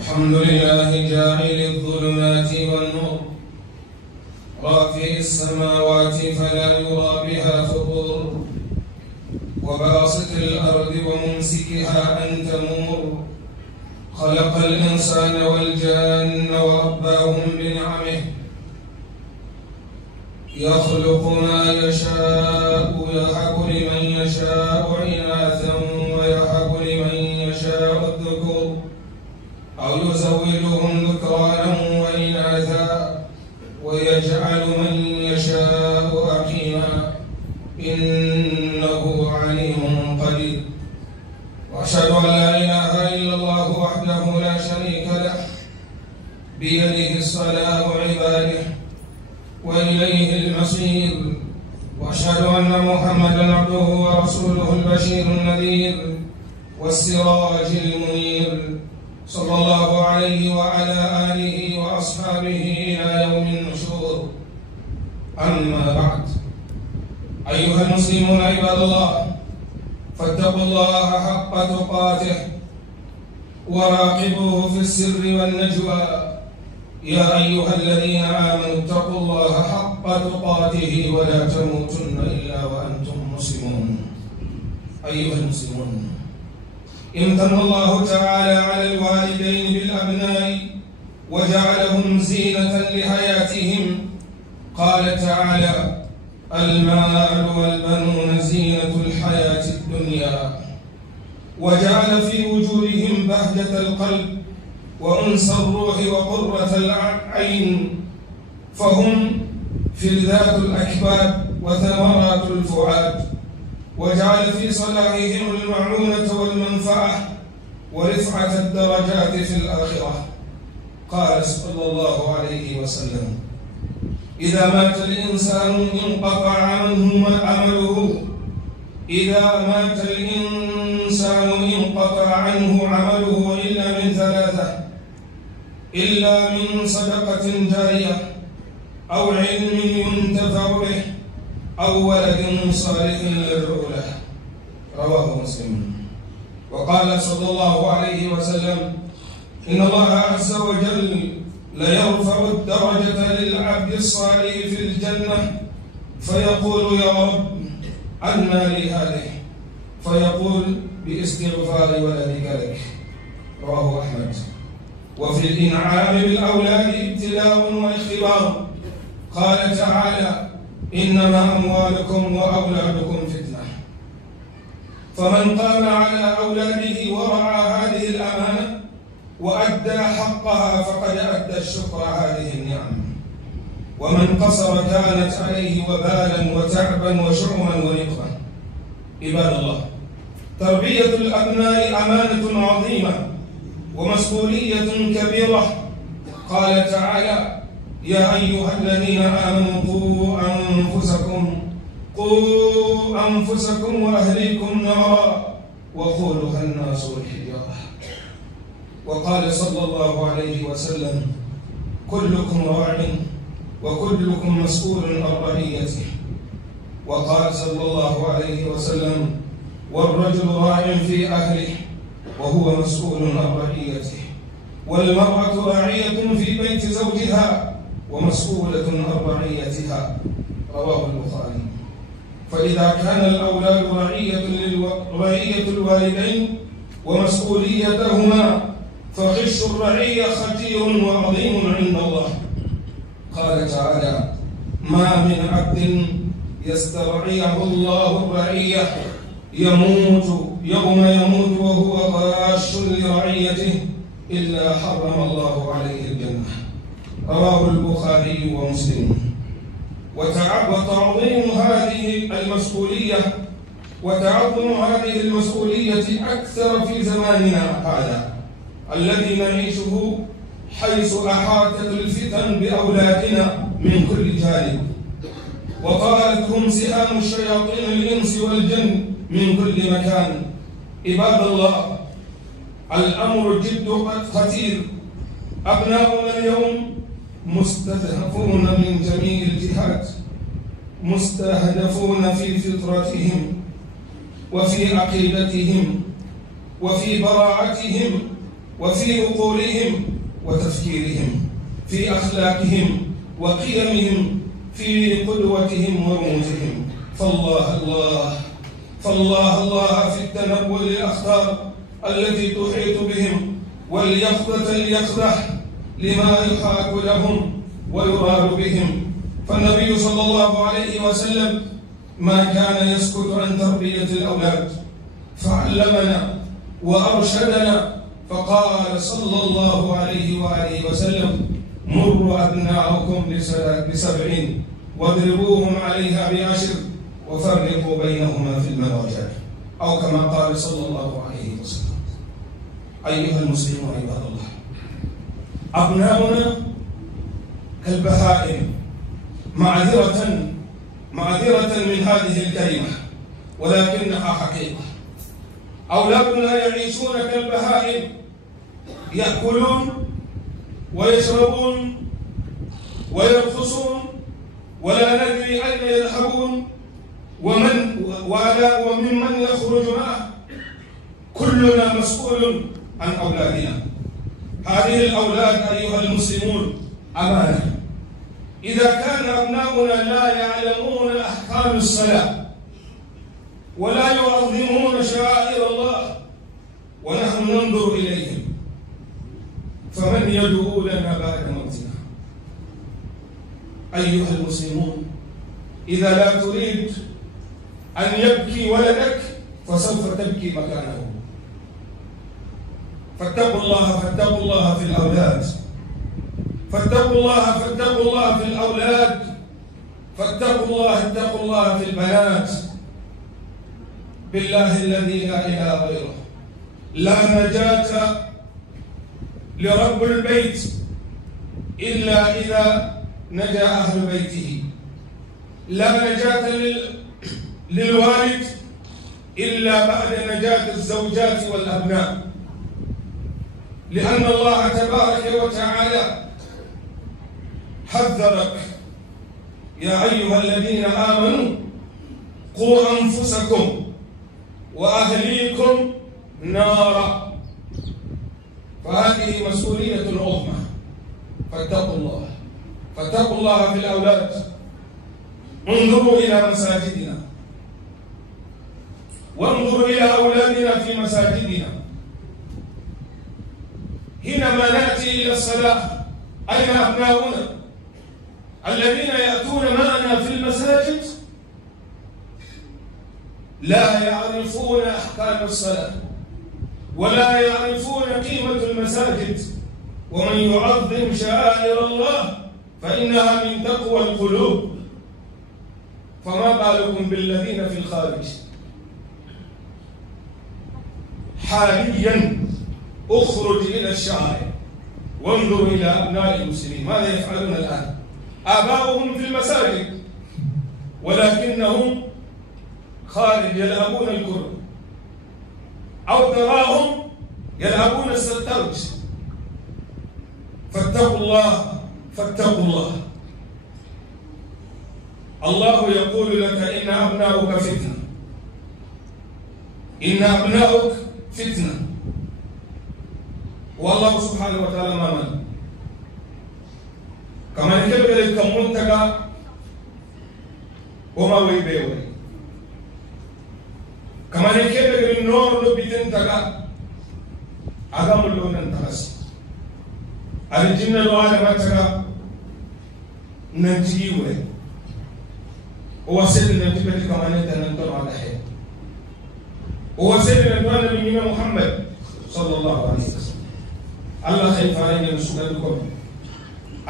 الحمد لله جاعل الظلمات والنور رافع السماوات فلا يرى بها فطور وباسط الأرض وممسكها أن تمور خلق الإنسان والجان ورباهم بنعمه يخلق ما يشاء يهب لمن يشاء إناثا ويهب لمن يشاء الذكور أو يزوجهم ذكرانا وإناثا ويجعل من يشاء عقيما إنه عليم قدير. وأشهد أن لا إله إلا الله وحده لا شريك له بيده صلاح عباده وإليه المصير. وأشهد أن محمدًا عبده ورسوله البشير النذير والسراج المنير صلى الله عليه وعلى آله وأصحابه إلى يوم النشور. أما بعد، أيها المسلمون عباد الله، فاتقوا الله حق تقاته وراقبوه في السر والنجوى. يا أيها الذين آمنوا اتقوا الله حق تقاته ولا تموتن إلا وأنتم مسلمون. أيها المسلمون، امتن الله تعالى على الوالدين بالأبناء وجعلهم زينة لحياتهم. قال تعالى: المال والبنون زينة الحياة الدنيا، وجعل في وجوههم بهجة القلب وأنس الروح وقرة العين، فهم فلذات الأكباد وثمرات الفؤاد، وجعل في صلاحهم المعونة والمنفعة ورفعة الدرجات في الآخرة. قال صلى الله عليه وسلم: إذا مات الإنسان انقطع عنه عمله. إذا مات الإنسان انقطع عنه عمله إلا من ثلاثة: إلا من صدقة جارية أو علم ينتفع به أو ولد صالح يدعو له. رواه مسلم. وقال صلى الله عليه وسلم: إن الله عز وجل ليرفع الدرجة للعبد الصالح في الجنة فيقول: يا رب أنى لي هذه؟ فيقول: باستغفار ولدك لك. رواه أحمد. وفي الإنعام بالأولاد ابتلاء واختبار. قال تعالى: إنما أموالكم وأولادكم فتنة. فمن قام على أولاده ورعى هذه الأمانة وأدى حقها فقد أدى الشكر هذه النعم، ومن قصر كانت عليه وبالا وتعبا وشؤما ونقما. عباد الله، تربية الأبناء أمانة عظيمة ومسؤولية كبيرة. قال تعالى: يا أيها الذين آمنوا قوا أنفسكم وأهليكم نارا وقودها الناس والحجارة. وقال صلى الله عليه وسلم: كلكم راع وكلكم مسؤول عن رعيته. وقال صلى الله عليه وسلم: والرجل راع في أهله وهو مسؤول عن رعيته، والمرأة راعية في بيت زوجها ومسؤولة عن رعيتها. رواه البخاري. فإذا كان الأولاد رعية الوالدين ومسؤوليتهما فغش الرعية خطير وعظيم عند الله. قال تعالى: ما من عبد يسترعيه الله الرعية يموت يوم يموت وهو غاش لرعيته إلا حرم الله عليه الجنة. رواه البخاري ومسلم. وتعظم هذه المسؤولية أكثر في زماننا هذا الذي نعيشه، حيث أحاطت الفتن بأولادنا من كل جانب، وطالتهم سهام الشياطين الإنس والجن من كل مكان. عباد الله، الأمر جد خطير. أبناؤنا اليوم مستهدفون من جميع الجهات، مستهدفون في فطرتهم وفي عقيدتهم وفي براعتهم وفي عقولهم وتفكيرهم، في أخلاقهم وقيمهم، في قدوتهم ورموزهم. فالله الله في التنبؤ للأخطار التي تحيط بهم، واليقظة ليقضح لما يحاك لهم ويراد بهم. فالنبي صلى الله عليه وسلم ما كان يسكت عن تربية الأولاد، فعلمنا وأرشدنا، فقال صلى الله عليه وآله وسلم: مروا أبناءكم ب7 واضربوهم عليها ب10 وفرقوا بينهما في المضاجع، أو كما قال صلى الله عليه وسلم. أيها المسلمون عباد الله، أبناؤنا كالبهائم، معذرة من هذه الكلمة ولكنها حقيقة. أولادنا يعيشون كالبهائم، يأكلون ويشربون ويرقصون ولا ندري أين يذهبون وممن يخرج معه. كلنا مسؤول عن أولادنا. هذه الأولاد أيها المسلمون أمانة. إذا كان أبناؤنا لا يعلمون أحكام الصلاة ولا يعظمون شعائر الله ونحن ننظر إليهم، فمن يدعو لنا بعد موتنا؟ أيها المسلمون، إذا لا تريد أن يبكي ولدك فسوف تبكي مكانه. فاتقوا الله في الأولاد، فاتقوا الله في الأولاد، اتقوا الله في البنات. بالله الذي لا إله غيره، لا نجاة لرب البيت إلا إذا نجا أهل بيته، لا نجاة للوالد إلا بعد نجاة الزوجات والأبناء، لأن الله تبارك وتعالى حذرك: يا أيها الذين آمنوا قوا أنفسكم وأهليكم نارا. فهذه مسؤولية عظمى. فاتقوا الله في الأولاد. انظروا إلى مساجدنا وانظروا إلى أولادنا في مساجدنا. حينما نأتي إلى الصلاة أين أبناؤنا الذين يأتون معنا في المساجد؟ لا يعرفون أحكام الصلاة ولا يعرفون قيمة المساجد. ومن يعظم شعائر الله فإنها من تقوى القلوب. فما بالكم بالذين في الخارج؟ حاليا اخرج إلى الشارع وانظر إلى أبناء المسلمين ماذا يفعلون الآن. آباؤهم في المساجد ولكنهم خارج يلعبون الكرة، أو تراهم يلعبون السترج. فاتقوا الله. الله يقول لك: إن أبناؤك فتنة. والله سبحانه وتعالى ما من كما نكبر الكمونتك وما ويبيوي كما نكبر النور لبيتنتك أقام اللون انتغس الجنة الوالماتك ننتيوه ووصل ننتبه كما ننتظر على حين ووصل ننتظر من محمد صلى الله عليه وسلم. الله خير علينا نسولكم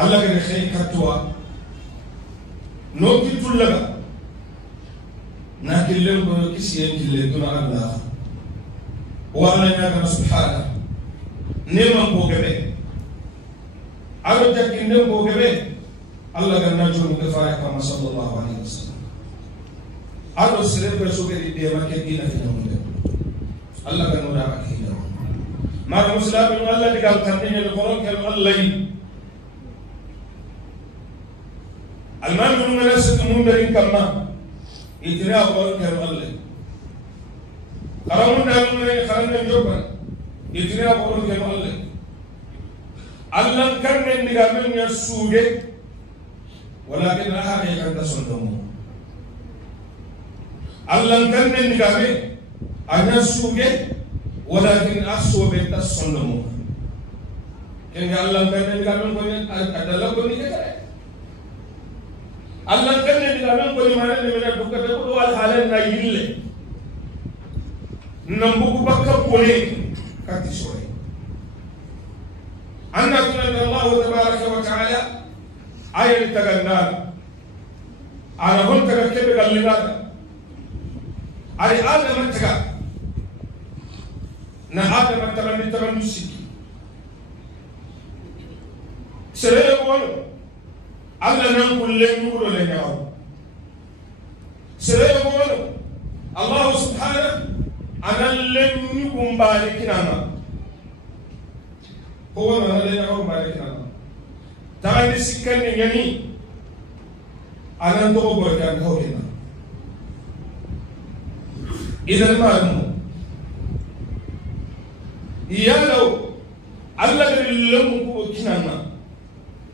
الله كان خير كتوا نوكي تلغا ناكل لهم كسيان كله دون الله والله ناكنا سبحانه نيمان بوغبه على جاكين نيم بوغبه الله كان نجوم كفايه كما صلى الله عليه وسلم على سلبه سوغري دي ما كدينا في نوم الله كان نورا كينا ما مسلمين الله دي قال تنين القران كلام الله المال من الناس المندرين كما يجري أقوال كلام الله خرمون دالون خرمنا جوبا يتنيا قولون كما الله الله كان نيغامن يسوغي ولكن أحد يكن تصندمو الله كان نيغامن أن يسوغي ولكن أسوغ تصندمو كان الله كان نيغامن كونين أدلا كونين كتره الله كان نيغامن كونين مانا نمنا دوكتا كودو الحالة نايل نمبوكو بكا بولي كاتي سوري أن الله تبارك وتعالى آية تغنار على هم تغكب غلبات على آدم التغا نا آدم التغني تغني سيكي سريع بوانو الله ننقل لن يقولوا لن يعود سريع بوانو الله سبحانه أنا لن يكون باركنا هو ما لا يعود باركنا تغني سكن يعني أنا تو بركان هوكنا إذا ما هم يالو الله لم يكون كنا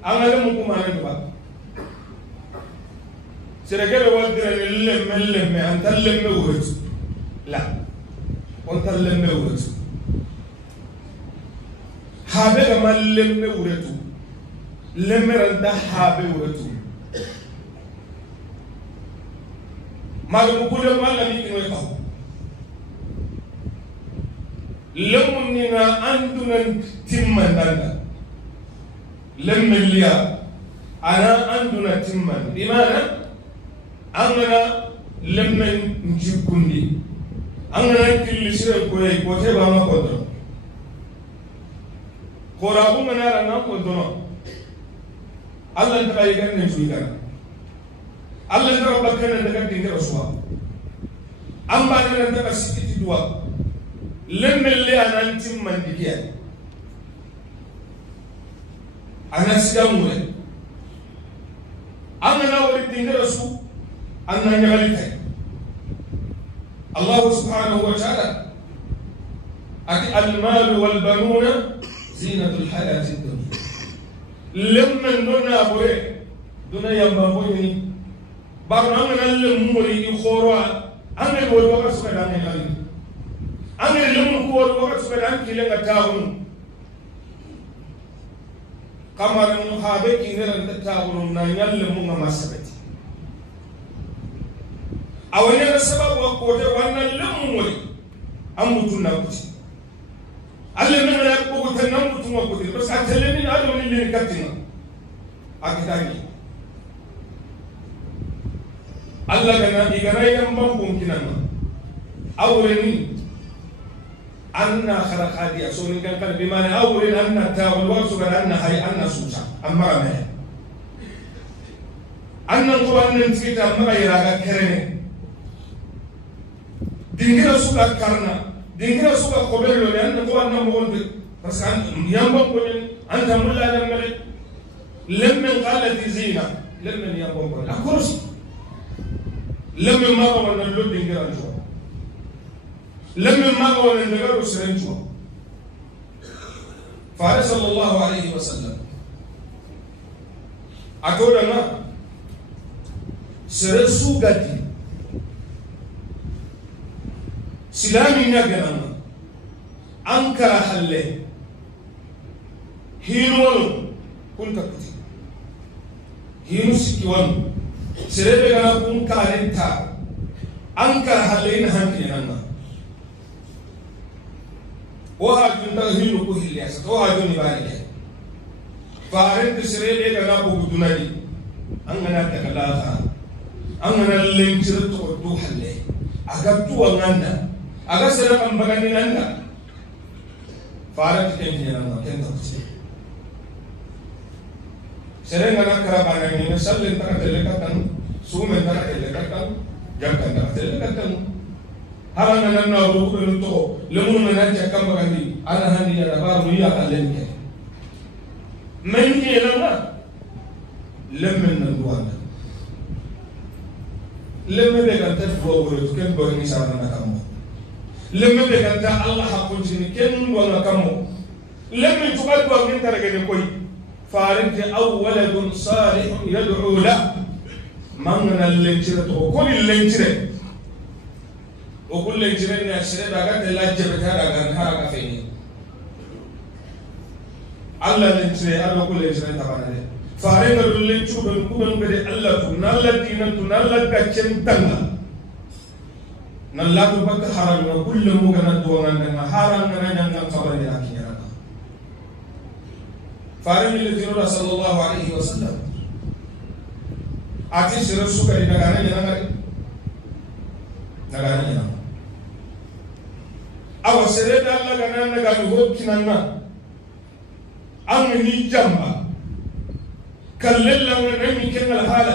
أنا لم يكون ما نبغى سرقة والدنا لم أنت لم يورد لا أنت لم يورد هذا ما لم يورد لم يرد هذا يورد ما نقول ما لم يكن يقهو لم ننا أنتنا تمن لنا لم نليا أنا أنتنا تمن بمعنى أنا لم نجيب كندي أنا كل شيء كوي كوتي باما كودر خورابو منا رنا كودر الله تبارك وتعالى نجويكنا الله تبارك وتعالى نكتب رسوا أم بعدنا نتبع سكتي دوا لم اللي أنا أنتم من دكيا أنا سكاموه أنا ناوي تنجر رسوا أنا نغلطه الله سبحانه وتعالى أتي المال والبنون زينة الحياة الدنيا لما ندنا أبوه دنا يبغوني بارنا للموري يخوروا أنا يقول وقت سبحان الله أنا لم يقول وقت سبحان كلنا تاون كما نحابك إننا تاون نيال لمنا مسبتي أولنا السبب وقوته وأنا لم يقول أموتنا كتير ألم أنا يقول تنامت ما كتير بس أتكلمين هذا من اللي نكتنا أكتاني الله كنا إجراء يوم ممكننا أولني أن خلق هذه أصول كان بمعنى أول أن تاول وصل أن هاي أن سوسا أمر ما أن القرآن نسيت أمر يراجع كرني دينغرا سوكا كارنا دينغرا سوكا قبل لأن القرآن نمون بس أن يوم ممكن أن تمر لنا لم قالت زينة لم يوم ممكن أكورس لم يمر من اللود دينغرا جوا لم يمر من النجار سرين جوا فارس صلى الله عليه وسلم أقولنا سرسو قدي سلامي نجنا أنكر حله هينون كن كتير هينو سكيوان سربي كنا كن كارنتا أنكر حله نهان كيانا وهاجون تهينو كهيليا وهاجون يبالي فارنت سربي كنا بودونادي أنغنا تكلاها أنغنا لينجر تقدو حله أكتو أنغنا أكسر كم بغني أنغنا فارنت كيانا كنت أقصي سرنا كرابانا نينا سلين تكتلكتن سومن تكتلكتن جامكن تكتلكتن هرنا نناورو كنتو لمن نانجا كم بغني أنا هني أنا بارو يا كلمك من كيلنا لمن ندوانا لمن بيجان تفوق ورتكن بغني سارنا كمو lemme be ganta Allah hakunci ken wala kamo lemme tugal do min taragene koy farante aw waladun salihun yad'u la man nan lencire to ko ni lencire o ko lencire ne asire daga de la jebe ta daga ha ga feni Allah lencire ado ko lencire ta banale fare ga dulle tuban kuban gade Allah tu nalla dinan tu nalla gaccen tanga nalla tu bakka haram na kullu mu gana do ngana haram ngana nyanga kabari akinya fare mi le tiro sallallahu alaihi wasallam ati sira sukari nagana nyana awa sere dalla gana nagani hokkinanga amni jamba kallella ngani kengal hala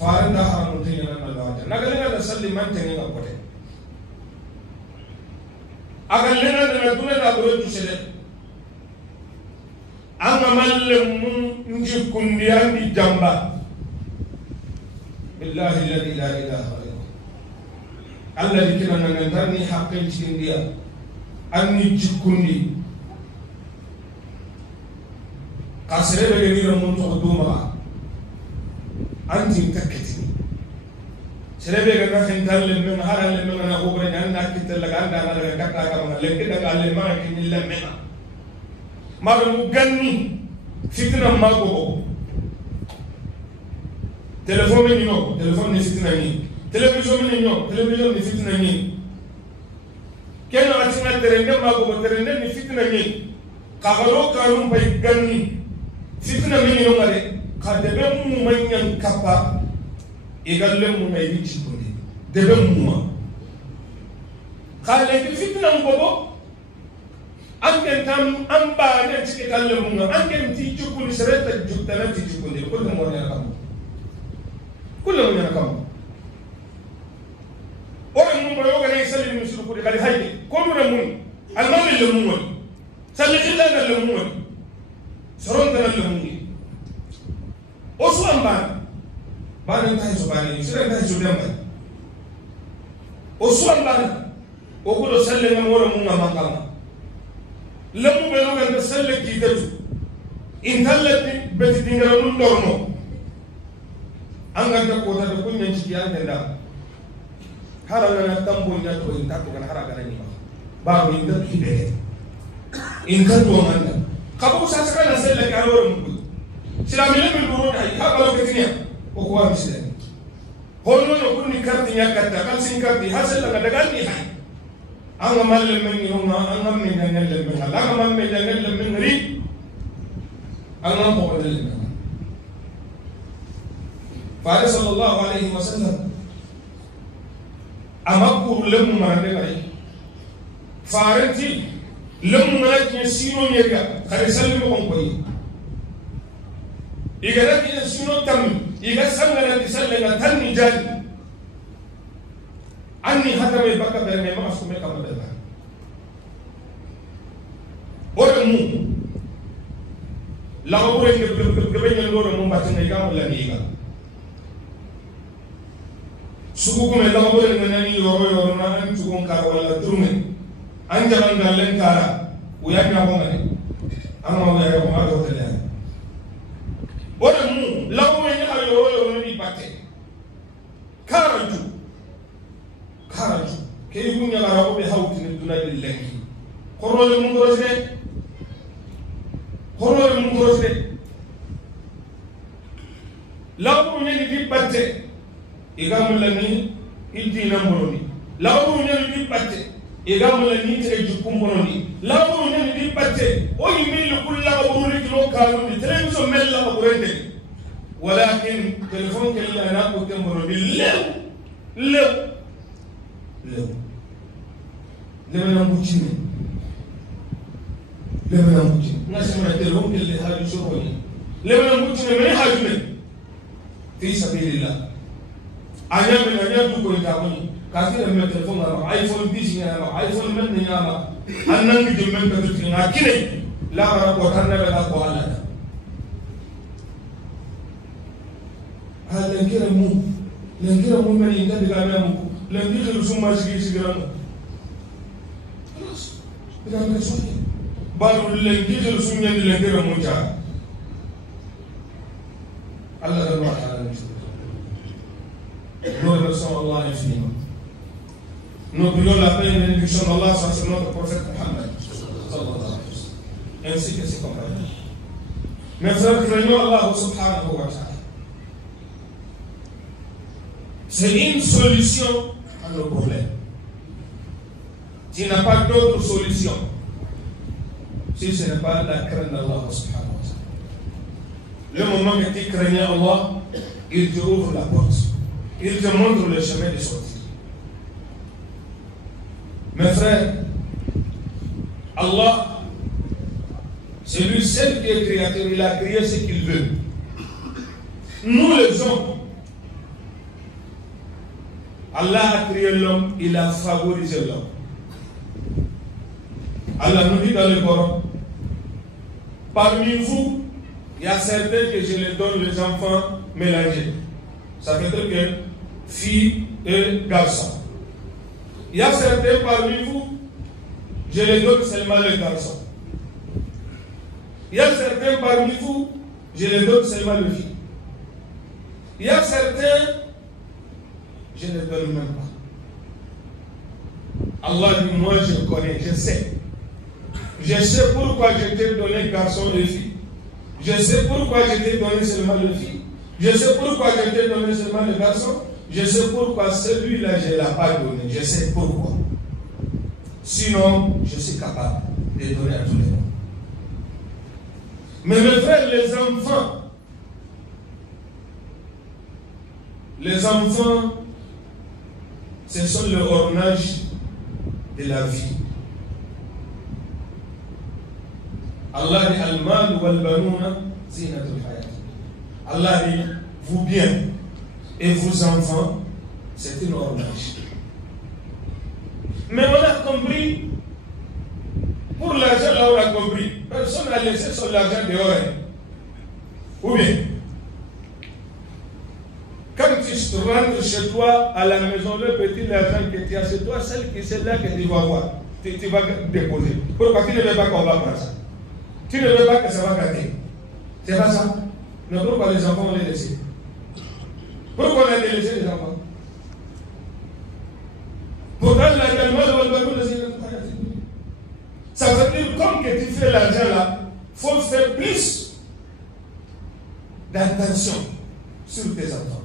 faranda haramun tinya na lawaja nagalenga da salli man tinya ngapote agalenga da duna da bro tusele anga mallem nji kundi andi jamba billahi alladhi la ilaha illa alladhi kana nangani haqqin cindia anni jikundi kasere be ni mun to duma anti takati serebe ga na hindalle men haralle men na ko bare nan na kitalla ga anda na ga katta ga ma lekki daga alle ma kin lemme ma mu ganni fitna ma go téléphone ni no téléphone ni fitna ni télévision ni no télévision ni fitna ni keno atina terende ma go terende ni fitna ni kagalo kanum bay ganni fitna min no ngare ka debe mu manyan kapa igalle mu nay bi ci ko ni debe mu ka le fitna ngobo anken tam amba ne ci igalle mu anken ti ci ko ni sereta juttana ti ci ko ni ko mo ne kam kullu mo ne kam ora mu mo yoga ne salli mi suru ko di kali hayde ko dum mun almamil le mu woni salli illa le mu woni soron tan le mu ngi o su amba ba ne tay so ba ne sire tay so demba o su amba o ko do salle ngam wora mu ngam makam le mu be no ga salle ki tatu in tallati beti dingara mun dormo anga ta ko ta ko nyen ci ya ngenda hara na tambo nya to in ta ko kana hara kana ni ba ko in da kibe in ka to manda kabo sa sa kana salle ka wora mu silamile min duro dai ha balo ketinya o ko wa misle holno no kunni karti nyakata kan sin karti hasel la daga ni hay anga malle men ni homa anga men ngal le men anga man men ngal le men ri anga ko le men fa sallallahu alaihi wasallam amakur lemu marande bari farenti lemu marake sino nyega khare sallu ko koyi igara ki sino tam iga sangana ki sallana tanni jani anni hata me baka bere me ma asume kama bela ore mu la ore ke be nyel ore mu batina iga mo la ni iga suku ko me la ore ne nani yoro na an suku ka wala trume an jaban galen kara uya ka ko ngani amma uya ko ma do tele ore mu lawo ni ayo ni batte karaju ke yu nya gara ko be hawti ni duna billahi korole mu ngorosde lawo ni di batte igam la ni ildi na moroni lawo ni di batte igam la ni tere jukum moroni lawo ni di batte o yimil kullu bururi kilo kanu ni television mella ko burende ولكن تلفون كلا أنا أقول كم لو لما نموتين نسمع تلفون كلا هذا شروعي لما نموتين من هذا في سبيل الله أنا تقول كابوني كثير من التلفون أنا آيفون 10 أنا آيفون من أنا أنا نجيب من كتير أنا كذي لا أنا قطعنا بلا قوالنا لنكر مو من يندب كلامه لنكر ثم سجي سجرانه Nous remercions Allah infiniment. Nous prions la paix et la bénédiction d'Allah sur notre prophète Muhammad, ainsi que ses compagnons. Mes frères, craignons Allah subhanahu wa ta'ala. C'est une solution à nos problèmes. Il n'y a pas d'autre solution si ce n'est pas la crainte d'Allah subhanahu wa ta'ala. Le moment que tu craignes Allah, il te ouvre la porte. Il te montre le chemin de sortie. Mes frères, Allah, c'est lui seul qui est créateur, il a créé ce qu'il veut. Nous les hommes, Allah a créé l'homme, il a favorisé l'homme. Allah nous dit dans le Coran, parmi vous, il y a certains que je les donne les enfants mélangés. Ça veut dire que filles et garçons. Il y a certains parmi vous, je les donne seulement les garçons. Il y a certains parmi vous, je les donne seulement les filles. Il y a certains, je ne les donne même pas. Allah dit, moi je connais, je sais. Je sais pourquoi je t'ai donné garçons et filles. Je sais pourquoi je t'ai donné seulement les filles. Je sais pourquoi je t'ai donné seulement les garçons. Je sais pourquoi celui-là, je ne l'ai pas donné. Je sais pourquoi. Sinon, je suis capable de donner à tous les gens. Mais mes frères, les enfants, ce sont le ornage de la vie. Allah dit al-mal wal-banouna zinatul hayat. Allah dit vous bien et vos enfants, c'est une ornage. Mais on a compris, pour l'argent là on a compris, personne n'a laissé son argent dehors. Ou bien, quand tu rentres chez toi à la maison, le petit argent que tu as, c'est toi celle qui c'est là que tu vas voir, tu vas déposer. Pourquoi tu ne veux pas qu'on va prendre ça? Tu ne veux pas que ça va gâter. C'est pas ça? Mais pourquoi les enfants on les laisse? Pourquoi on a délaissé les enfants? Pourquoi ça veut dire comme que tu fais l'argent là, il faut faire plus d'attention sur tes enfants.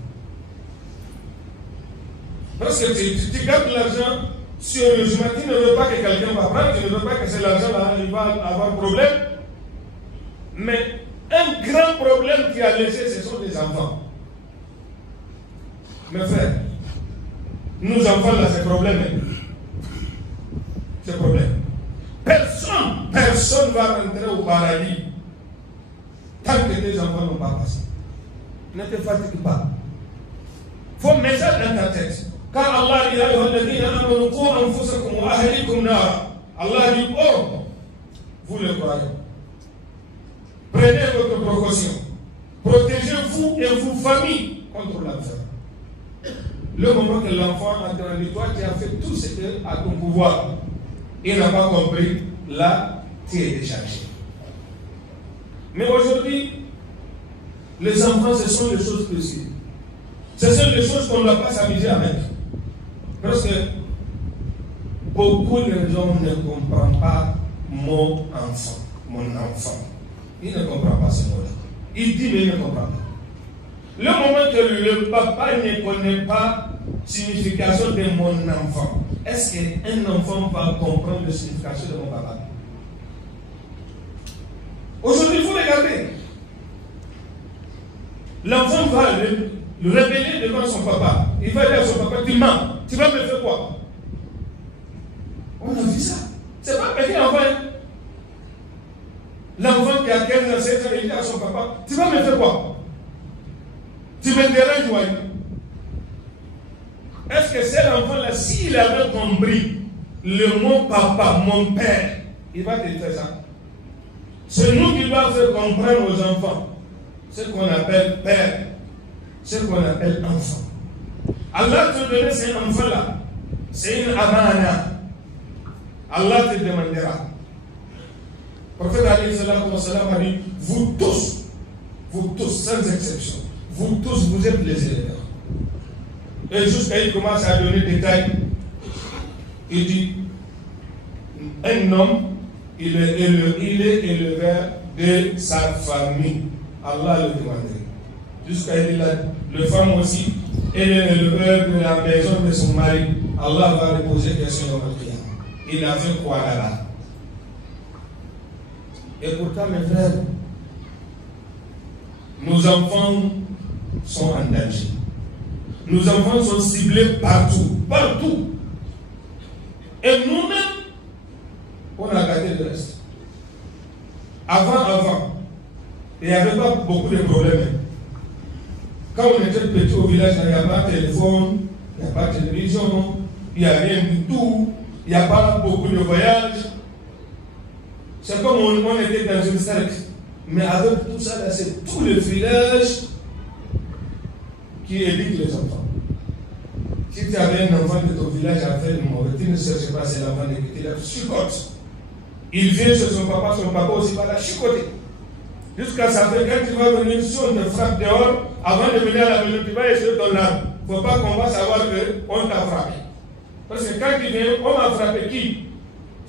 Parce que tu gardes l'argent sérieusement, tu ne veux pas que quelqu'un va prendre, tu ne veux pas que cet argent là, il va avoir problème. Mais un grand problème qui a laissé, ce sont les enfants. Mes frères, nous enfants là, c'est problème. C'est problème. Personne va rentrer au paradis tant que tes enfants n'ont pas passé. Ne te fatigue pas. Il faut mettre ça dans ta tête. Quand Allah dit Allah dit, oh, vous le croyez. Prenez votre précaution. Protégez-vous et vos familles contre l'enfer. Le moment que l'enfant a entendu toi, tu as fait tout ce qui est à ton pouvoir. Il n'a pas compris, là, tu es déchargé. Mais aujourd'hui, les enfants, ce sont des choses précises. Ce sont des choses qu'on ne doit pas s'amuser avec. Parce que beaucoup de gens ne comprennent pas mon enfant. Il ne comprend pas ce mot-là. Il dit, mais il ne comprend pas. Le moment que le papa ne connaît pas la signification de mon enfant, est-ce qu'un enfant va comprendre la signification de mon papa? Aujourd'hui, il faut regarder. L'enfant va le révéler devant son papa. Il va dire à son papa, tu mens, tu vas me faire quoi? On a vu ça. C'est pas un petit enfant. L'enfant qui a 15 ans, 16 ans, il dit à son papa, tu vas me faire quoi? Tu me déranges, voyez. Est-ce que c'est l'enfant-là, s'il avait compris le mot papa, mon père, il va te faire ça? C'est nous qui devons faire comprendre aux enfants ce qu'on appelle père, ce qu'on appelle enfant. Allah te donne ces enfants-là, c'est une amana. Allah te demandera. Le prophète alayhi salam a dit, vous tous, sans exception, vous tous, vous êtes les éleveurs. Et jusqu'à il commence à donner des détails. Il dit, un homme, il est éleveur de sa famille. Allah le demanderait. Jusqu'à il dit, le femme aussi, elle est éleveur de la maison de son mari. Allah va lui poser question dans le prière. Il a fait quoi là-bas? Et pourtant, mes frères, nos enfants sont en danger. Nos enfants sont ciblés partout, partout. Et nous-mêmes, on a gâté le reste. Avant, il n'y avait pas beaucoup de problèmes. Quand on était petit au village, il n'y a pas de téléphone, il n'y a pas de télévision, il n'y a rien du tout, il n'y a pas beaucoup de voyages. C'est comme on était dans une cercle. Mais avec tout ça, c'est tout le village qui éduque les enfants. Si tu avais un enfant de ton village à faire le mauvais, tu ne cherches pas, c'est l'enfant de qui la chicote. Il vient chez son papa aussi va la chicoter. Jusqu'à ça fait quand tu vas venir, si on te frappe dehors, avant de venir à la maison, tu vas essayer ton arme. Il ne faut pas qu'on va savoir qu'on t'a frappé. Parce que quand tu viens, on m'a frappé qui?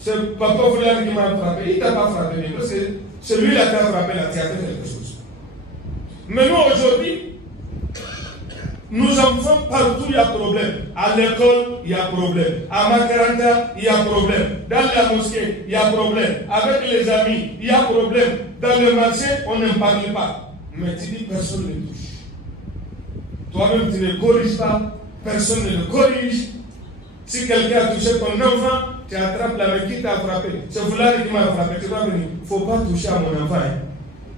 C'est papa Foulard qui m'a frappé. Il ne t'a pas frappé, parce que celui-là t'a frappé, là, tu as fait quelque chose. Mais nous, aujourd'hui, nos enfants, partout, il y a problème. À l'école, il y a problème. À Makaranta, il y a problème. Dans la mosquée, il y a problème. Avec les amis, il y a problème. Dans le marché, on n'en parle pas. Mais tu dis, personne ne le touche. Toi-même, tu ne corriges pas. Personne ne le corrige. Si quelqu'un a touché ton enfant, tu attrapes la main qui t'a frappé. C'est Foulard qui m'a frappé. Tu vas venir. Il ne faut pas toucher à mon enfant. Hein.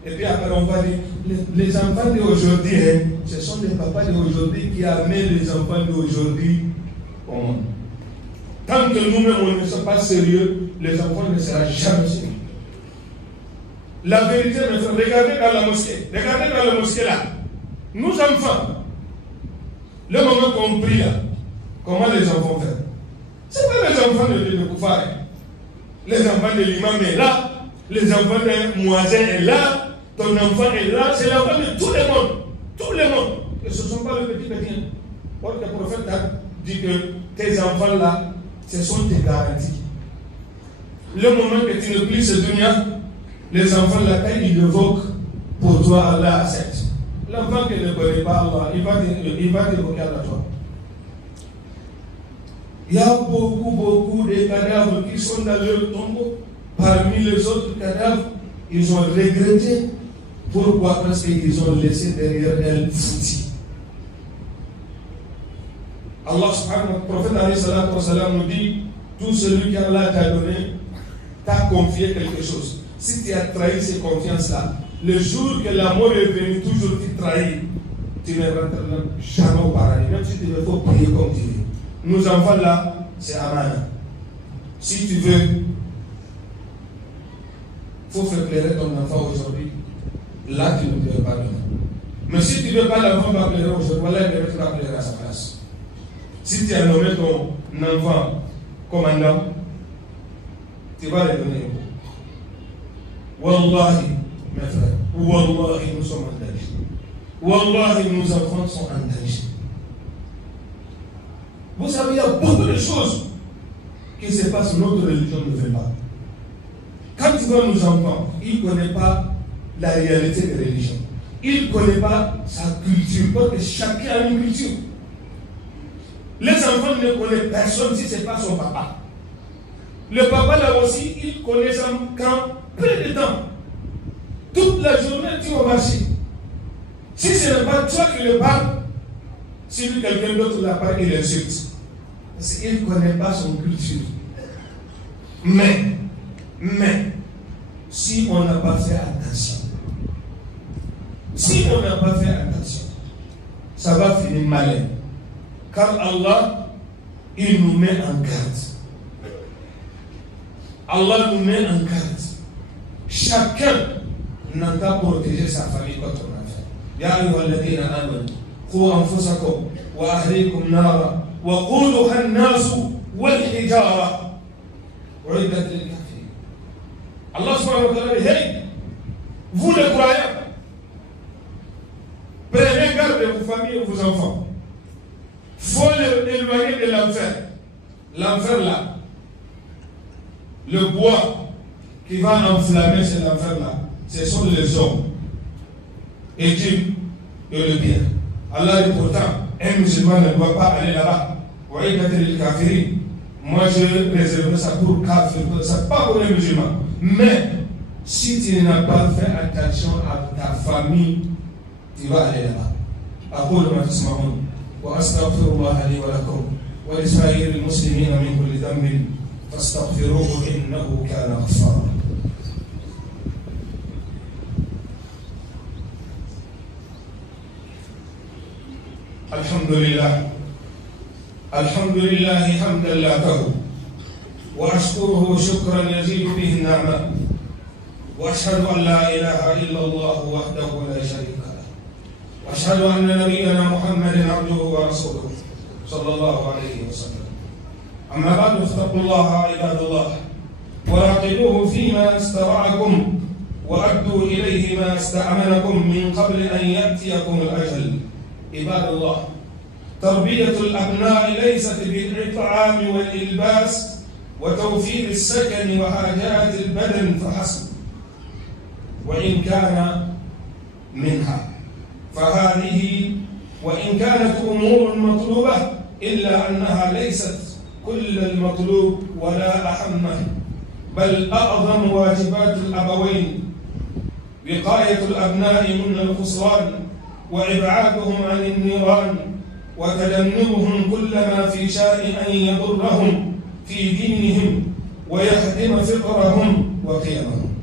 Et puis après, on va dire, les enfants d'aujourd'hui, hein, ce sont les papas d'aujourd'hui qui amènent les enfants d'aujourd'hui au monde. Tant que nous-mêmes, on ne sommes pas sérieux, les enfants ne seront jamais sérieux. La vérité, mes frères, regardez dans la mosquée là, nos enfants, le moment qu'on prie là, comment les enfants font? Ce n'est pas les enfants de Koufar. Les enfants de l'imam est là, les enfants d'un moisin est là, ton enfant est là, c'est l'enfant de tout le monde. Tout le monde. Et ce ne sont pas les petits chrétiens. Or, le prophète a dit que tes enfants là, ce sont tes garanties. Le moment que tu ne plies ce dunya, les enfants là, quand ils évoquent pour toi, Allah accepte. L'enfant qui ne connaît pas Allah, il va t'évoquer à toi. Il y a beaucoup de cadavres qui sont dans leur tombeau. Parmi les autres cadavres, ils ont regretté. Pourquoi? Parce qu'ils ont laissé derrière elles foutis. Allah subhanahu wa ta'ala, le prophète alayhi salatu wa salam nous dit, tout celui qu'Allah t'a donné, t'a confié quelque chose. Si tu as trahi ces confiances-là, le jour que la mort est venue, toujours tu trahis, tu ne rentreras jamais au paradis, même si tu veux faut prier comme tu veux. Nos enfants là, c'est amana. Si tu veux, il faut faire pleurer ton enfant aujourd'hui. Là, tu ne peux pas donner. Mais si tu ne veux pas l'enfant va pleurer aujourd'hui, voilà, il va pleurer à sa place. Si tu as nommé ton enfant commandant, tu vas le donner. Wallahi, mes frères, Wallahi, nous sommes en danger. Wallahi, nos enfants sont en danger. Vous savez, il y a beaucoup de choses qui se passent, notre religion ne veut pas. Quand tu vois nos enfants, ils ne connaissent pas la réalité de la religion. Ils ne connaissent pas sa culture, parce que chacun a une culture. Les enfants ne connaissent personne si ce n'est pas son papa. Le papa là aussi, il connaît son camp peu de temps. Toute la journée, tu vas marcher. Si ce n'est pas toi qui le parles, si quelqu'un d'autre la parle, il insulte. Parce qu'il ne connaît pas son culture. Mais, si on n'a pas fait attention, ça va finir malin. Car Allah, il nous met en garde. Allah nous met en garde. Chacun n'a qu'à protéger sa famille quand on a fait. Ya ayyuhalladhina amanu, qu anfusakum wa ahlikum nara wa quduha an-nasu wal hijara u'iddat lil kafirin. Allah subhanahu wa ta'ala dit, hey, vous les croyants, prenez garde de vos familles et vos enfants. Il faut les éloigner de l'enfer. L'enfer là, le bois qui va enflammer cet enfer là, ce sont les hommes. Et Dieu et le bien. Allah dit pourtant, un musulman ne doit pas aller là-bas. Moi je réserve ça pour kafir, ça pas pour les musulmans. Mais si tu n'as pas fait attention à ta famille, tu vas aller là-bas. أقول ما تسمعون وأستغفر الله لي ولكم ولسائر المسلمين من كل ذنب فاستغفروه إنه كان غفارا. الحمد لله حمدا لاته وأشكره شكرا يزيد به النعمة وأشهد أن لا إله إلا الله وحده لا شريك له وأشهد أن نبينا محمدا عبده ورسوله صلى الله عليه وسلم. أما بعد فاتقوا الله عباد الله وراقبوه فيما استرعكم وأدوا إليه ما استأمنكم من قبل أن يأتيكم الأجل. عباد الله، تربية الأبناء ليست بالإطعام والإلباس وتوفير السكن وحاجات البدن فحسب، وإن كان منها فهذه وإن كانت أمور مطلوبة إلا أنها ليست كل المطلوب ولا أهمه، بل أعظم واجبات الأبوين وقاية الأبناء من الخسران وإبعادهم عن النيران وتجنبهم كل ما في شأن أن يضرهم في دينهم ويهدم فطرهم وقيمهم.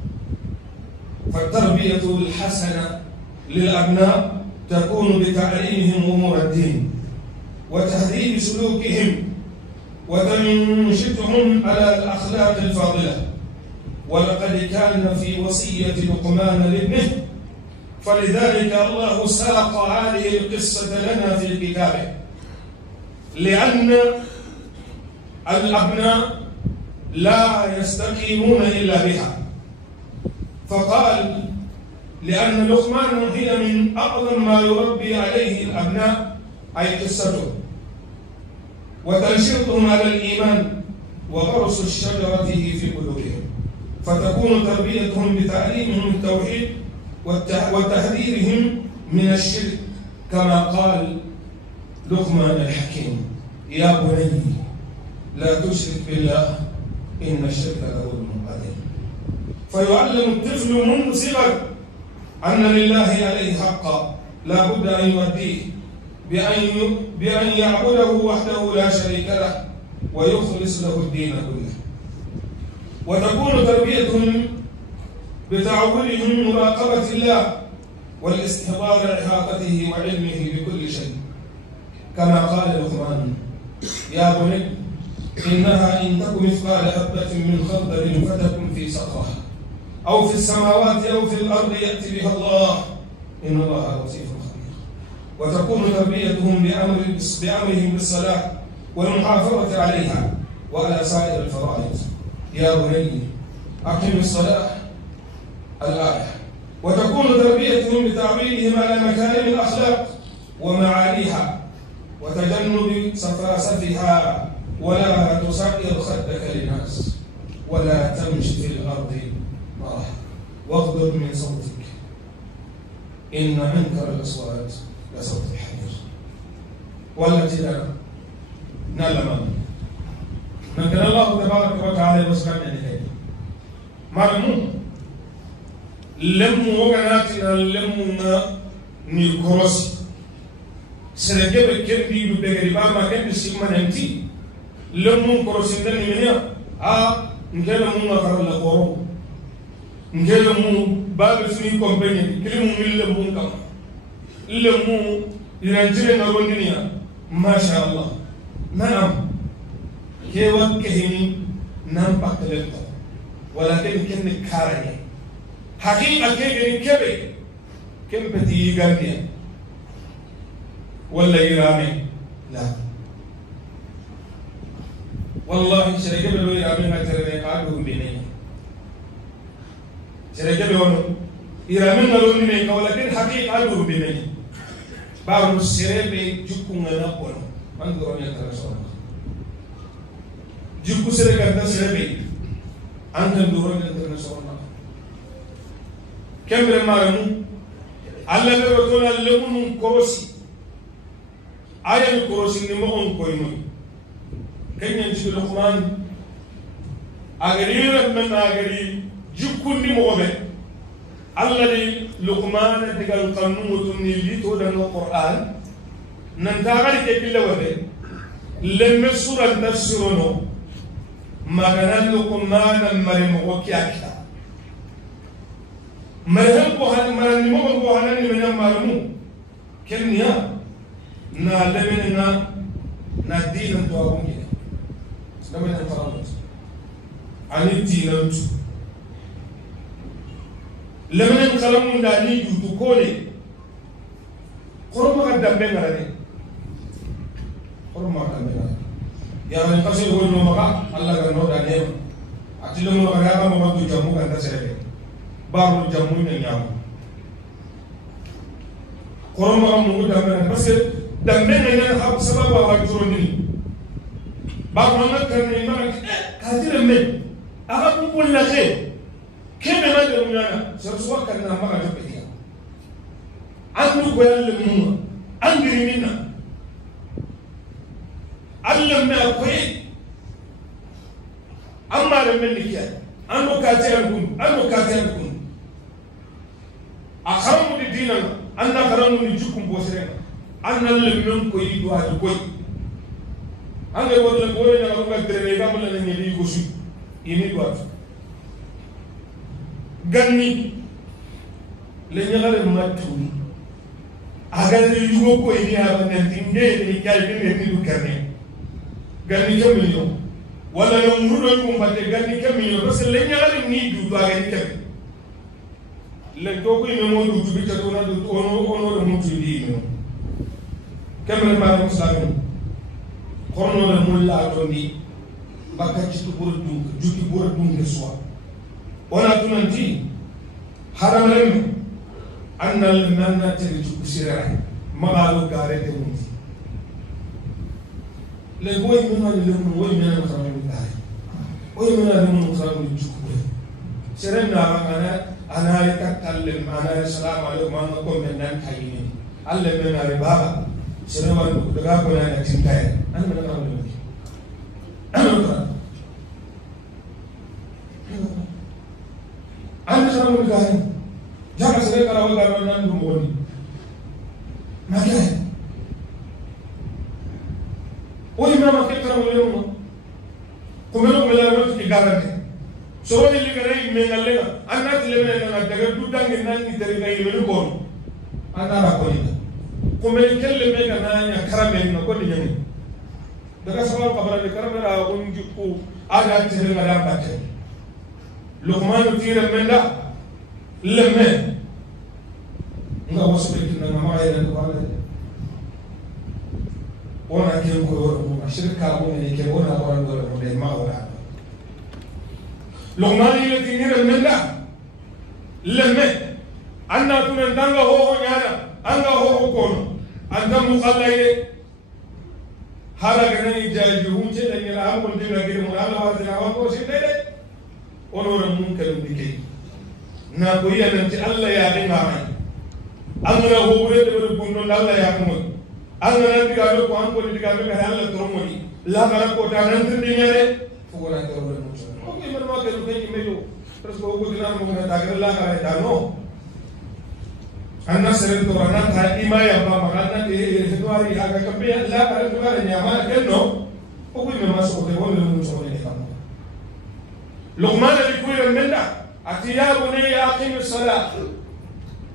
فالتربية الحسنة للأبناء تكون بتعليمهم أمور الدين وتهذيب سلوكهم وتنشطهم على الأخلاق الفاضلة. ولقد كان في وصية لقمان لابنه، فلذلك الله ساق هذه القصة لنا في كتابه، لأن الأبناء لا يستقيمون إلا بها. فقال لأن لقمان هي من أعظم ما يربي عليه الأبناء، أي قصته وتنشيطهم على الإيمان وغرس الشجرة في قلوبهم، فتكون تربيتهم بتعليمهم التوحيد وتحذيرهم من الشرك، كما قال لقمان الحكيم: يا بني لا تشرك بالله إن الشرك لظلم عظيم. فيعلم الطفل منذ صغر أن لله عليه حقا لا بد أن يؤديه بأن يعبده وحده لا شريك له ويخلص له الدين كله. وتكون تربيتهم بتعودهم مراقبة الله والاستحضار إحاطته وعلمه بكل شيء، كما قال لقمان: يا بني إنها إن تك مثقال حبة من خردل فتكن في صخرة أو في السماوات أو في الأرض يأتي بها الله إن الله لطيف خبير. وتكون تربيتهم بأمرهم بالصلاة والمحافظة عليها وعلى سائر الفرائض. يا بني أقم الصلاة الآية. وتكون تربيتهم بتعويلهم على مكارم الأخلاق ومعاليها وتجنب سفاسفها، ولا تصعر خدك للناس ولا تمشي في الأرض مرحا واغضب من صوتك إن أنكر الأصوات لصوت الحمير. والتي لا نعلم نكن الله تبارك وتعالى وسلم عليه مرمو لم وغناتنا لم نيكروس سرجب كندي بغريبا ما كان سيمانتي لم كروس دني منيا ngela mu ma faral la ko ngela mu ba fi compagnie kilimu mille mu kam le mu ina jire na rondinia ma sha Allah naam ke wa kehini nam pakale ko walakin ken karane haqiqa ke gani kebe kem peti gandia wala irame la والله شركة بلوي رامي ما ترى قادهم بيني سرجع بيونه إيرامن نلوني من كولكن حقيقة أدور بيني بارو سربي جكونا نقول من دورني أترسون جكو سرقة سربي أنت دورني أترسون كم رمارمو الله بيرتون اللمون كروسي آية كروسي نمون كوينو كن ينتبه لقمان أغرير من أغري جكون نموبة الله دي لقمان تقال قانون تنيلي تودن القرآن ننتظر كيف لوده لما سورة نفسرونه ما كان لقمان مريم وكياكا مريم بوهان مريم بوهان من مريم كم يا نادمنا نادين توابون كده لما نفرمت عن الدين أنت لما نكلمون داني يدوكوني قرما قدام بيننا قرما قدام بيننا يعني قصير هو الموقع الله كان نور دانيهم أتلهم الغرابة ما بدو جمو كان تسرق بارو جمو ينيام قرما قام نور دام بيننا بس دام بيننا نحب سبب واجروني بارو ما كان يمكن كثير من أغلب كل شيء كم ما دلنا سرسوا كنا ما قد بديا عنو قال لمنو أندري منا علمنا كوي أما لمن نكيا أنو كاتيركون أخرم الدين أن أخرم نجوكم بوسرنا أن لمن كوي دوار كوي أنا أقول لك كوي أنا أقول لك ترى نعم ولا نيجي كوسي ini buat ganni le nyala matuni agal yugo ko ini aba nantinge ni kalbi ni du karne ganni kamilio wala no mudo ko mbate ganni kamilio parce que le nyala ni du do aga ni kam le to ko ni mo du bi ta do na du ono do mutu di no kamel ma ko sagu kono le mulla to ni bakka ci buradung juki buradung ke soa ona tunanti haramalem annal manna teri juki sirara magalu garete munti le boy mena le boy mena kharamu dai boy mena le mun kharamu juki serena bangana anare takallem anare salam alaykum ma ko men nan kayini alle mena re baba serena daga ko na tintaye an mena kharamu أنا خرام الجاهل جاب سرير كراوي كراوي نان دموني ما جاي وين ما كي كراوي اليوم كملوا بلارو في كارنة سوى اللي كراي من اللينا أنا تلمنا أنا تقدر تودان جنان كتير كاي منو كون أنا راكوني كمل كل اللي كنا يا كرامين نقول نجني دكا سوى قبل الكرامين راكون جوكو أنا تهرب على باتة لقمان تير من ده لما نقول وصلت إننا ما غير الوالد وانا كم كورم شركة وانا كم وانا وانا ما ولا لقمان يتير من ده لما أنا تون دعنا هو نيانا أنا هو كون أنت مخلّي هذا كنا يجاي يوم شيء لكن أنا قلت لك إنه مرحلة واحدة أنا أقول شيء ده ونور منكر بكي نقول أن الله يعلم عمي أنا هو بريد بربون الله يعلم أنا نتكلم كمان كل نتكلم كهلا ترومني لا كنا كوتا ننتظر فوقنا ترومني أوكي مرة ما كنا كي ميلو terus bawa kita menggunakan tagar lah karena dano anak sering turunkan hari ima yang makanan di itu hari agak kebiasaan lah karena itu kan nyaman kan no oke memang seperti boleh mencoba ini kamu Luqman alikuwa menda atiya bunayya aqim as-salat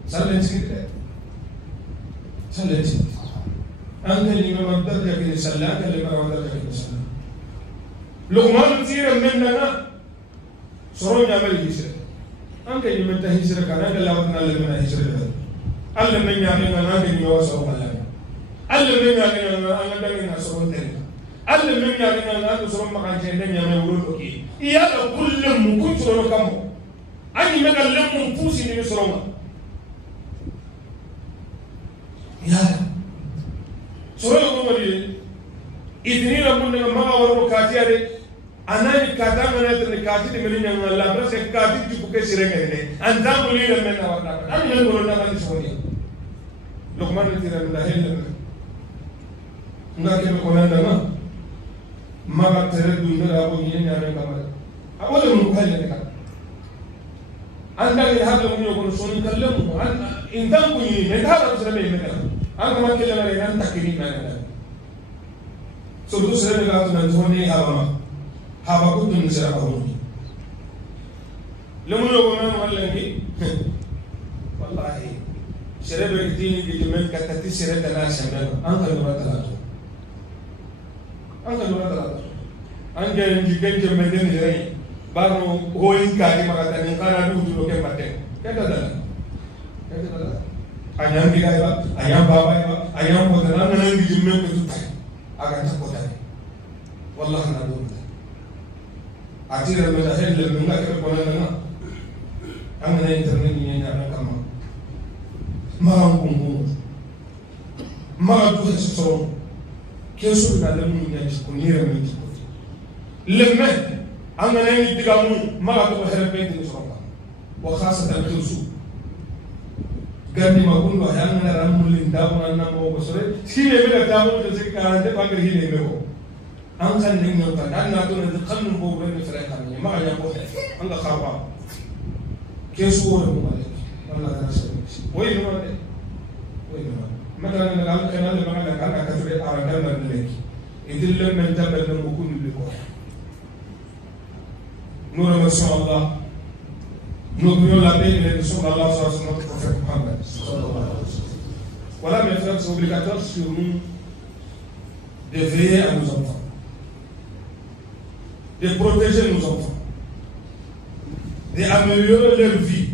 salati anta lima waddaka fi salat lima waddaka fi salat Luqman tira menda soro nyamal hijra anka yimenta hijra kana da lawan Allah mana hijra da Allah men ya ina na ga ni waso Allah Allah men ya ina na Allah da ina soro tare Allah men ya ina na soro makan je da nyama wuro doki iya da kullum mu kunto kamo ani mega lemu pusi ni soronga ya soronga ko wali idini la mun nga maga waro katiyare anani katanga na tene kati de melinya ngala presque kati ju buke sirenga ne andangu li le menna wala ani le ngolo na ni sonia lokman ni tira na hele nga ke ko nanda na maga tere dundara ko ni nyare kamara awole mun khalle ne ka anda ni hadda mun ko soni kallamu an indangu ni ne da ba sere me ka an ma kella na nan takini na na so do sere ga to na zoni haba ko dun sere ba mo le mun ko na wallangi wallahi sere be dini di men ka tati sere da na shambe an ka do talato an ga ni ganje men den jere baro hoyin ka ni maka tan kana du du ke patte kada dala ayam diga ba ayam baba ba ayam ko dana nan di men ko tutai aga ta ko dai wallahi na do atira me da hele me ngaka ko na an na internet ni na kama maran kungu mara du so kesu na lemu ni ko ni re me ko lemme أنا نيجي تجامو ما أبغى هربين تنشرها وخاصة الخلصو قالني ما أقول له أنا رامو لينداو أنا ما هو بسرعة شيء يبغى تجامو تزكي كارنت بعدين هي لينه أنا كان نيجي نقول أنا أتون نتقلم بوبرين فريق كامل ما أجي أقول أنا خاربا كيسو ولا مالك ولا تنسى وين ما مثلا أنا قال كنا لما أنا كثر أرانا نلك إذا لم نتبع نبكون بكون nous remercions Allah, nous prions la paix et l'élection d'Allah sur notre prophète Mohammed. Voilà mes frères, c'est obligatoire sur nous de veiller à nos enfants, de protéger nos enfants, d'améliorer leur vie.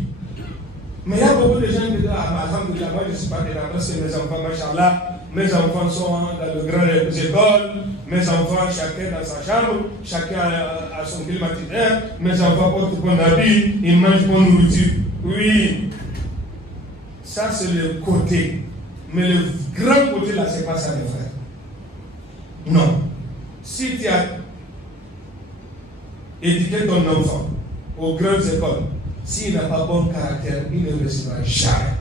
Mais il y a beaucoup de gens qui disent alhamdoulilah, moi je ne suis pas dedans parce que mes enfants, machallah, mes enfants sont dans de grandes écoles, mes enfants, chacun dans sa chambre, chacun a son climatiseur, mes enfants portent bon habit, ils mangent bonne nourriture. Oui, ça c'est le côté. Mais le grand côté là, c'est pas ça, mes frères. Non. Si tu as éduqué ton enfant aux grandes écoles, s'il n'a pas bon caractère, il ne recevra jamais.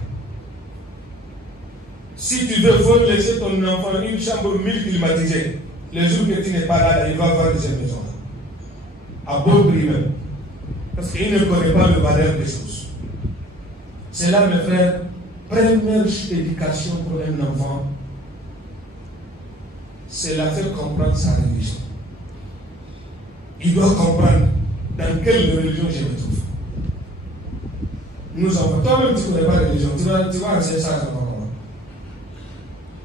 Si tu veux, il faut laisser ton enfant une chambre 1000 climatisée. Les jours que tu n'es pas là, il va voir des maisons. À bon prix même. Parce qu'il ne connaît pas le valeur des choses. C'est là, mes frères, première éducation pour un enfant, c'est la faire comprendre sa religion. Il doit comprendre dans quelle religion je me trouve. Nous enfants, toi-même tu ne connais pas la religion, tu vas enseigner ça à ton enfant.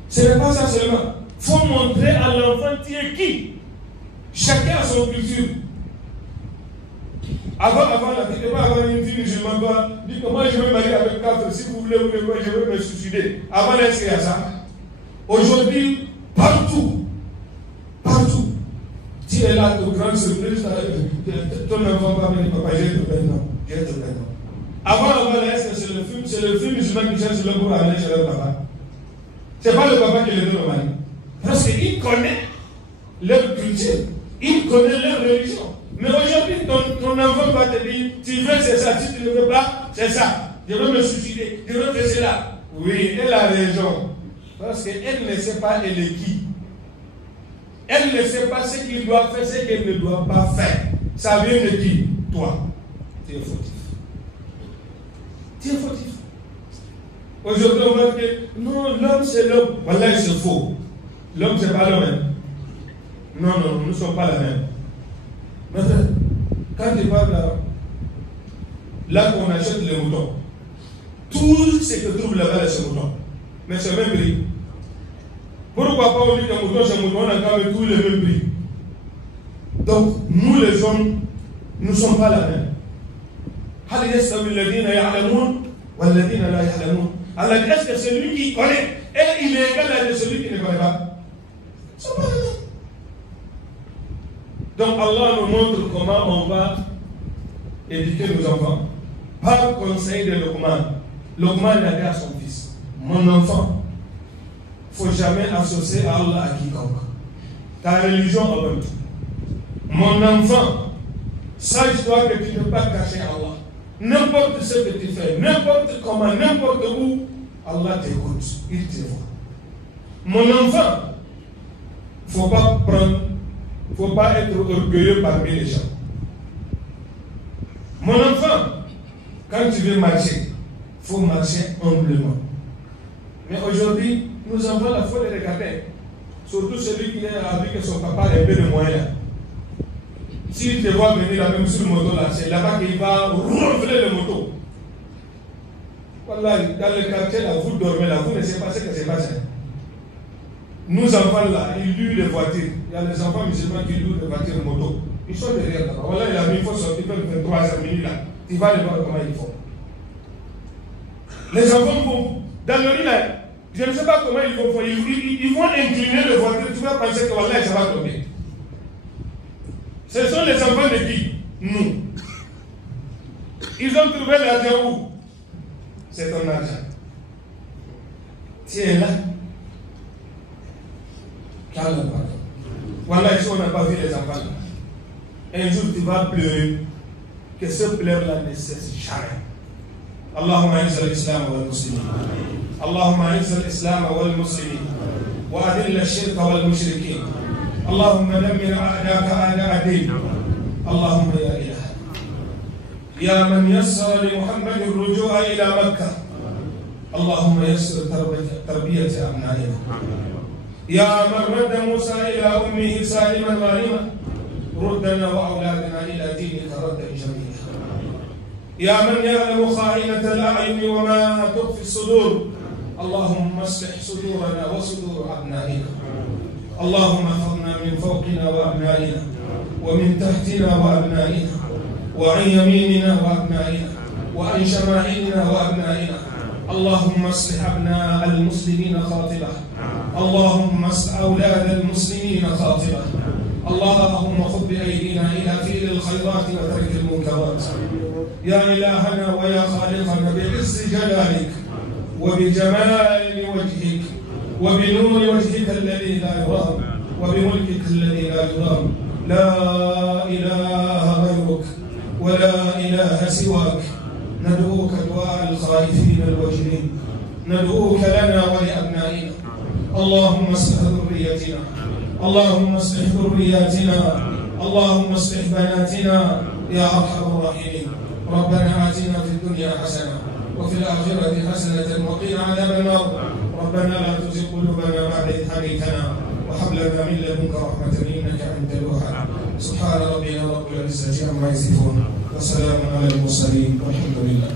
Ce n'est pas ça seulement. Il faut montrer à l'enfant qui est qui. Chacun a son culture. Avant une fille musulmane dit que moi je veux marier avec 4, si vous voulez, je veux me suicider. Avant d'inscrire à ça. Aujourd'hui, partout, tu es là, de grande surprise, ton enfant va venir, papa, j'ai te non. Avant c'est le film musulman qui cherche le pour amener chez le papa. Ce n'est pas le papa qui le donne au mari. Parce qu'il connaît leur culture, il connaît leur religion. Mais aujourd'hui, ton enfant va te dire, tu veux c'est ça, si tu ne veux pas, c'est ça. Je veux me suicider, je veux faire cela. Oui, elle a raison. Parce qu'elle ne sait pas elle est qui. Elle ne sait pas ce qu'il doit faire, ce qu'elle ne doit pas faire. Ça vient de qui? Toi. Tu es fautif. Tu es fautif. Aujourd'hui, on va dire, non, l'homme c'est l'homme. Voilà, c'est faux. L'homme c'est pas le même. Non, nous ne sommes pas la même. Maintenant, quand tu parles là qu'on achète les moutons, tout ce que trouve là-bas, c'est moutons. Mais c'est le même prix. Pourquoi pas on dit qu'un mouton, c'est un mouton, on a quand même tous les mêmes prix. Donc, nous les hommes, nous ne sommes pas la même. هل يستوي الذين يعلمون والذين لا يعلمون. Alors, est-ce que celui qui connaît, il est égal à celui qui ne connaît pas? Donc Allah nous montre comment on va éduquer nos enfants. par conseil de Luqman a dit à son fils, mon enfant, il ne faut jamais associer Allah à quiconque. Ta religion avant tout. Mon enfant, sache-toi que tu ne peux pas cacher Allah. N'importe ce que tu fais, n'importe comment, n'importe où, Allah t'écoute, il te voit. Mon enfant, il ne faut pas être orgueilleux parmi les gens. Mon enfant, quand tu veux marcher, il faut marcher humblement. Mais aujourd'hui, nous avons la foi de regarder. Surtout celui qui a vu que son papa a un peu de moyens. S'il te voit venir là, même sur le moto, là, c'est là-bas qu'il va ronfler le moto. Voilà, dans le quartier, là, vous dormez là, vous ne savez pas ce que c'est passé. Nous enfants là, ils louent les voitures. Il y a des enfants musulmans qui louent des voitures moto. Ils sont derrière là. Voilà, il a mis, il faut sortir vers 23h minuit là. Tu vas aller voir comment ils font. Les enfants vont dans le riz là. Je ne sais pas comment ils vont faire. Ils vont incliner le voiture. Tu vas penser que voilà, ça va tomber. Ce sont les enfants de qui? Nous. Ils ont trouvé l'argent où? C'est ton argent. Tu es là. Calme, pardon. Voilà, ici on n'a pas vu les enfants. Un jour tu vas pleurer. Que ce pleur-là ne cesse jamais. اللهم اعز الاسلام والمسلمين اللهم اعز الاسلام والمسلمين واذل الشرك والمشركين اللهم دمر اعداءك اعداء الدين اللهم يا اله يا من يسر لمحمد الرجوع الى مكه اللهم يسر تربيه ابنائنا يا من رد موسى الى امه سالما غانما ردنا واولادنا الى دينك ردا جميلا يا من يعلم خائنة الأعين وما تخفي الصدور اللهم اصلح صدورنا وصدور أبنائنا اللهم احفظنا من فوقنا وأبنائنا ومن تحتنا وأبنائنا وعن يميننا وأبنائنا وعن شمائلنا وأبنائنا اللهم اصلح أبناء المسلمين خاطبة اللهم اصلح أولاد المسلمين خاطبة اللهم خذ بأيدينا إلى فعل الخيرات وترك المنكرات يا إلهنا ويا خالقنا بعز جلالك وبجمال وجهك وبنور وجهك الذي لا يرام وبملكك الذي لا يرام لا إله غيرك ولا إله سواك ندعوك دعاء الخائفين الوجلين ندعوك لنا ولأبنائنا اللهم اصلح ذريتنا اللهم اصلح ذرياتنا اللهم اصلح بناتنا يا أرحم الراحمين ربنا آتنا في الدنيا حسنة وفي الآخرة حسنة وقنا عذاب النار ربنا لا تزغ قلوبنا بعد إذ هديتنا وهب لنا من لدنك رحمة إنك أنت الوهاب سبحان ربنا رب العزة عما يصفون وسلام على المرسلين والحمد لله